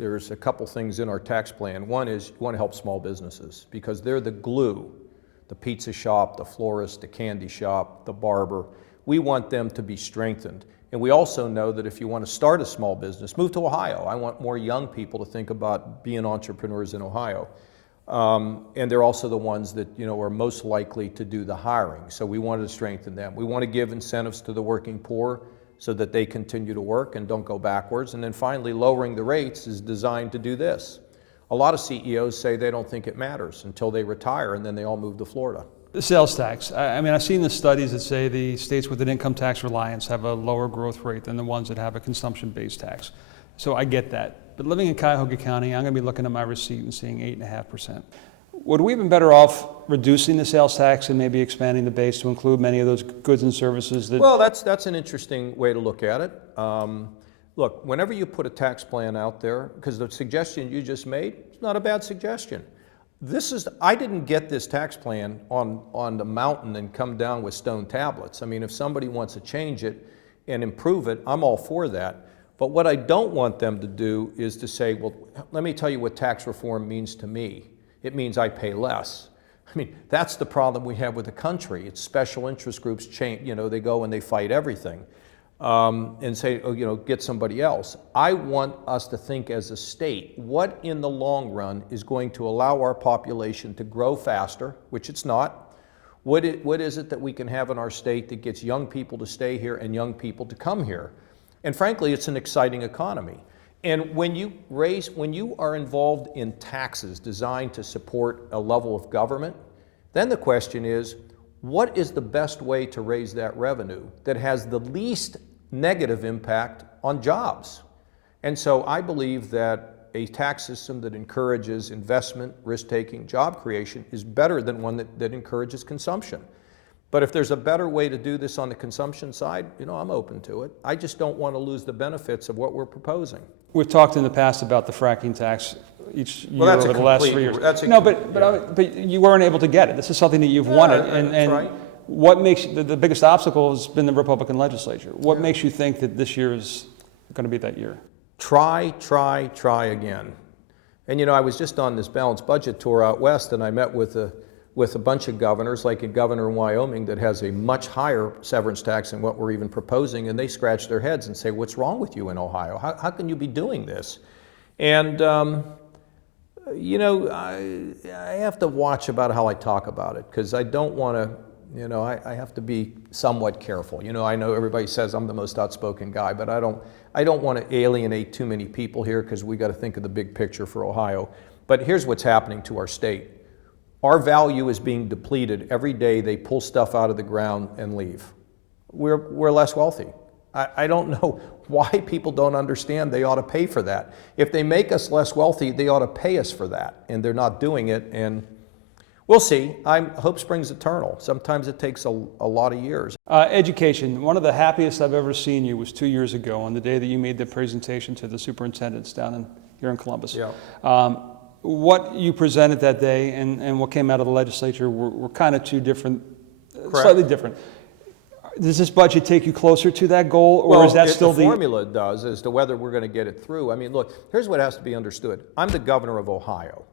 there's a couple things in our tax plan. One is you want to help small businesses because they're the glue. The pizza shop, the florist, the candy shop, the barber. We want them to be strengthened. And we also know that if you want to start a small business, move to Ohio. I want more young people to think about being entrepreneurs in Ohio. And they're also the ones that are most likely to do the hiring. So we wanted to strengthen them. We want to give incentives to the working poor so that they continue to work and don't go backwards. And then finally, lowering the rates is designed to do this. A lot of CEOs say they don't think it matters until they retire, and then they all move to Florida. The sales tax. I mean, I've seen the studies that say the states with an income tax reliance have a lower growth rate than the ones that have a consumption-based tax. So I get that. But living in Cuyahoga County, I'm going to be looking at my receipt and seeing 8.5%. Would we have been better off reducing the sales tax and maybe expanding the base to include many of those goods and services that... Well, that's an interesting way to look at it. Look, whenever you put a tax plan out there, because the suggestion you just made, it's not a bad suggestion. I didn't get this tax plan on the mountain and come down with stone tablets. I mean, if somebody wants to change it and improve it, I'm all for that. But what I don't want them to do is to say, well, let me tell you what tax reform means to me. It means I pay less. I mean, that's the problem we have with the country. It's special interest groups change, they go and they fight everything. And say, get somebody else. I want us to think as a state, what in the long run is going to allow our population to grow faster, which it's not. What is it that we can have in our state that gets young people to stay here and young people to come here? And frankly, it's an exciting economy. And when you are involved in taxes designed to support a level of government, then the question is, what is the best way to raise that revenue that has the least negative impact on jobs? And so I believe that a tax system that encourages investment, risk-taking, job creation is better than one that encourages consumption. But if there's a better way to do this on the consumption side, I'm open to it. I just don't want to lose the benefits of what we're proposing. We've talked in the past about the fracking tax each year over the last 3 years. But you weren't able to get it. This is something that you've wanted. And right. What makes the biggest obstacle has been the Republican legislature. What makes you think that this year is going to be that year? Try again. And I was just on this balanced budget tour out west, and I met with a bunch of governors, like a governor in Wyoming that has a much higher severance tax than what we're even proposing, and they scratch their heads and say, what's wrong with you in Ohio? How can you be doing this? And I have to watch about how I talk about it, because I don't want to, I have to be somewhat careful. I know everybody says I'm the most outspoken guy, but I don't want to alienate too many people here, because we got to think of the big picture for Ohio. But here's what's happening to our state. Our value is being depleted. Every day they pull stuff out of the ground and leave. We're less wealthy. I don't know why people don't understand they ought to pay for that. If they make us less wealthy, they ought to pay us for that, and they're not doing it, and we'll see. Hope springs eternal. Sometimes it takes a lot of years. Education. One of the happiest I've ever seen you was 2 years ago on the day that you made the presentation to the superintendents down here in Columbus. Yeah. What you presented that day and what came out of the legislature were kind of two different, slightly different. Does this budget take you closer to that goal, or is that still the formula does as to whether we're going to get it through? I mean, look, here's what has to be understood. I'm the governor of Ohio.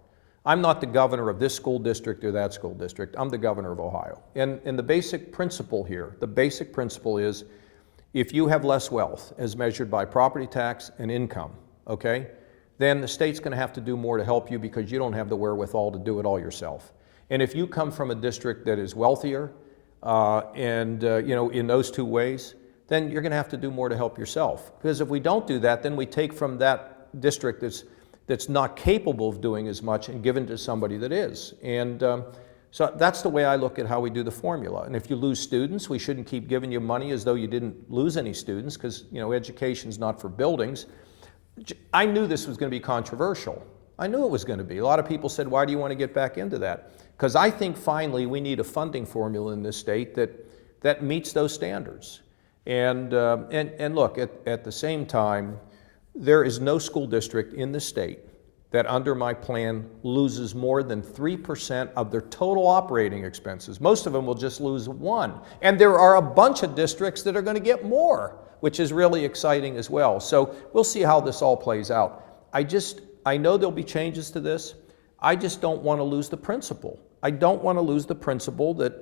I'm not the governor of this school district or that school district. I'm the governor of Ohio. And the basic principle here, is if you have less wealth as measured by property tax and income, okay, then the state's going to have to do more to help you because you don't have the wherewithal to do it all yourself. And if you come from a district that is wealthier, in those two ways, then you're going to have to do more to help yourself. Because if we don't do that, then we take from that district that's not capable of doing as much and give it to somebody that is. And so that's the way I look at how we do the formula. And if you lose students, we shouldn't keep giving you money as though you didn't lose any students, because education's not for buildings. I knew this was going to be controversial. I knew it was going to be. A lot of people said, why do you want to get back into that? Because I think finally we need a funding formula in this state that meets those standards. And look, at the same time, there is no school district in the state that under my plan loses more than 3% of their total operating expenses. Most of them will just lose 1%. And there are a bunch of districts that are going to get more, which is really exciting as well. So we'll see how this all plays out. I know there'll be changes to this. I just don't want to lose the principle. I don't want to lose the principle that,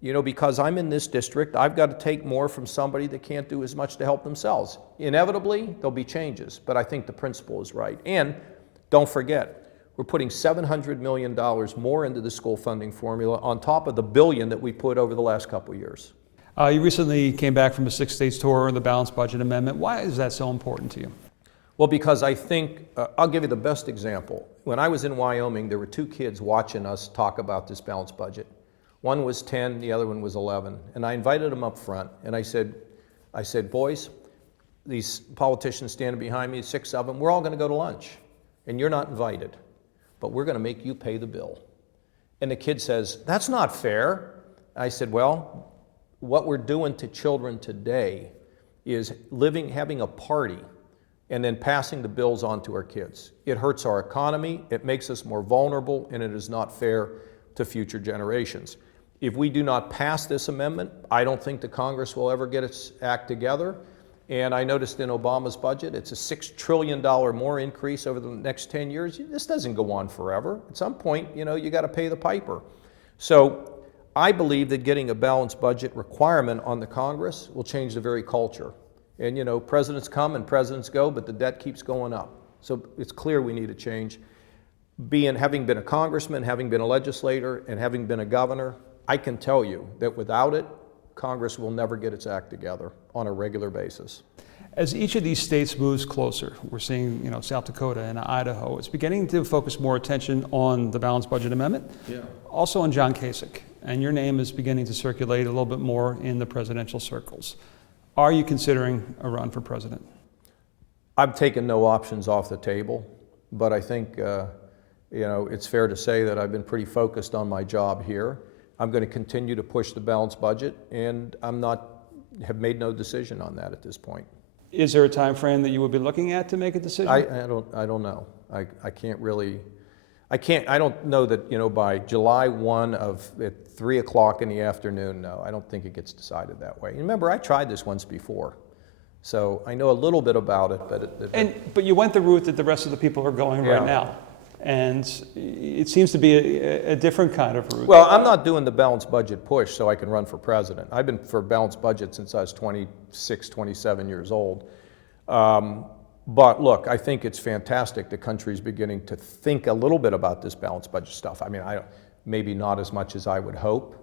you know, because I'm in this district, I've got to take more from somebody that can't do as much to help themselves. Inevitably, there'll be changes, but I think the principle is right. And don't forget, we're putting $700 million more into the school funding formula on top of the billion that we put over the last couple of years. You recently came back from a 6 states tour on the balanced budget amendment. Why is that so important to you? Well, because I think, I'll give you the best example. When I was in Wyoming, there were 2 kids watching us talk about this balanced budget. One was 10, the other one was 11. And I invited them up front, and I said, boys, these politicians standing behind me, 6 of them, we're all going to go to lunch. And you're not invited, but we're going to make you pay the bill. And the kid says, that's not fair. I said, well, what we're doing to children today is having a party and then passing the bills on to our kids. It hurts our economy, it makes us more vulnerable, and it is not fair to future generations. If we do not pass this amendment, I don't think the Congress will ever get its act together. And I noticed in Obama's budget, it's a $6 trillion more increase over the next 10 years. This doesn't go on forever. At some point, you know, you got to pay the piper. So I believe that getting a balanced budget requirement on the Congress will change the very culture. And you know, presidents come and presidents go, but the debt keeps going up. So it's clear we need a change. Having been a congressman, having been a legislator, and having been a governor, I can tell you that without it, Congress will never get its act together on a regular basis. As each of these states moves closer, we're seeing, you know, South Dakota and Idaho, it's beginning to focus more attention on the balanced budget amendment, also on John Kasich, and your name is beginning to circulate a little bit more in the presidential circles. Are you considering a run for president? I've taken no options off the table, but I think, you know, it's fair to say that I've been pretty focused on my job here. I'm going to continue to push the balanced budget, and have made no decision on that at this point. Is there a time frame that you would be looking at to make a decision? I don't know. I can't really, I don't know that, you know, by July 1 at 3 o'clock in the afternoon, no, I don't think it gets decided that way. And remember, I tried this once before, so I know a little bit about it, but but you went the route that the rest of the people are going right now. And it seems to be a different kind of route. Well, I'm not doing the balanced budget push so I can run for president. I've been for balanced budget since I was 26, 27 years old. But look, I think it's fantastic the country's beginning to think a little bit about this balanced budget stuff. I mean, maybe not as much as I would hope.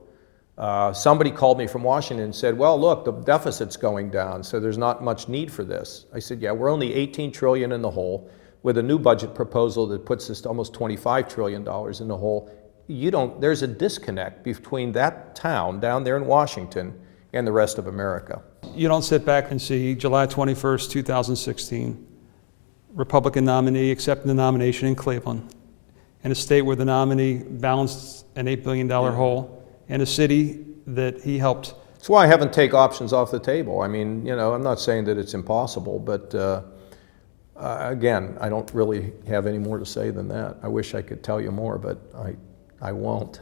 Somebody called me from Washington and said, well, look, the deficit's going down, so there's not much need for this. I said, yeah, we're only 18 trillion in the hole. With a new budget proposal that puts us to almost $25 trillion in the hole, there's a disconnect between that town down there in Washington and the rest of America. You don't sit back and see July 21st, 2016, Republican nominee accepting the nomination in Cleveland, in a state where the nominee balanced an $8 billion hole, in a city that he helped. That's why I haven't taken options off the table. I mean, you know, I'm not saying that it's impossible, but again, I don't really have any more to say than that. I wish I could tell you more, but I won't.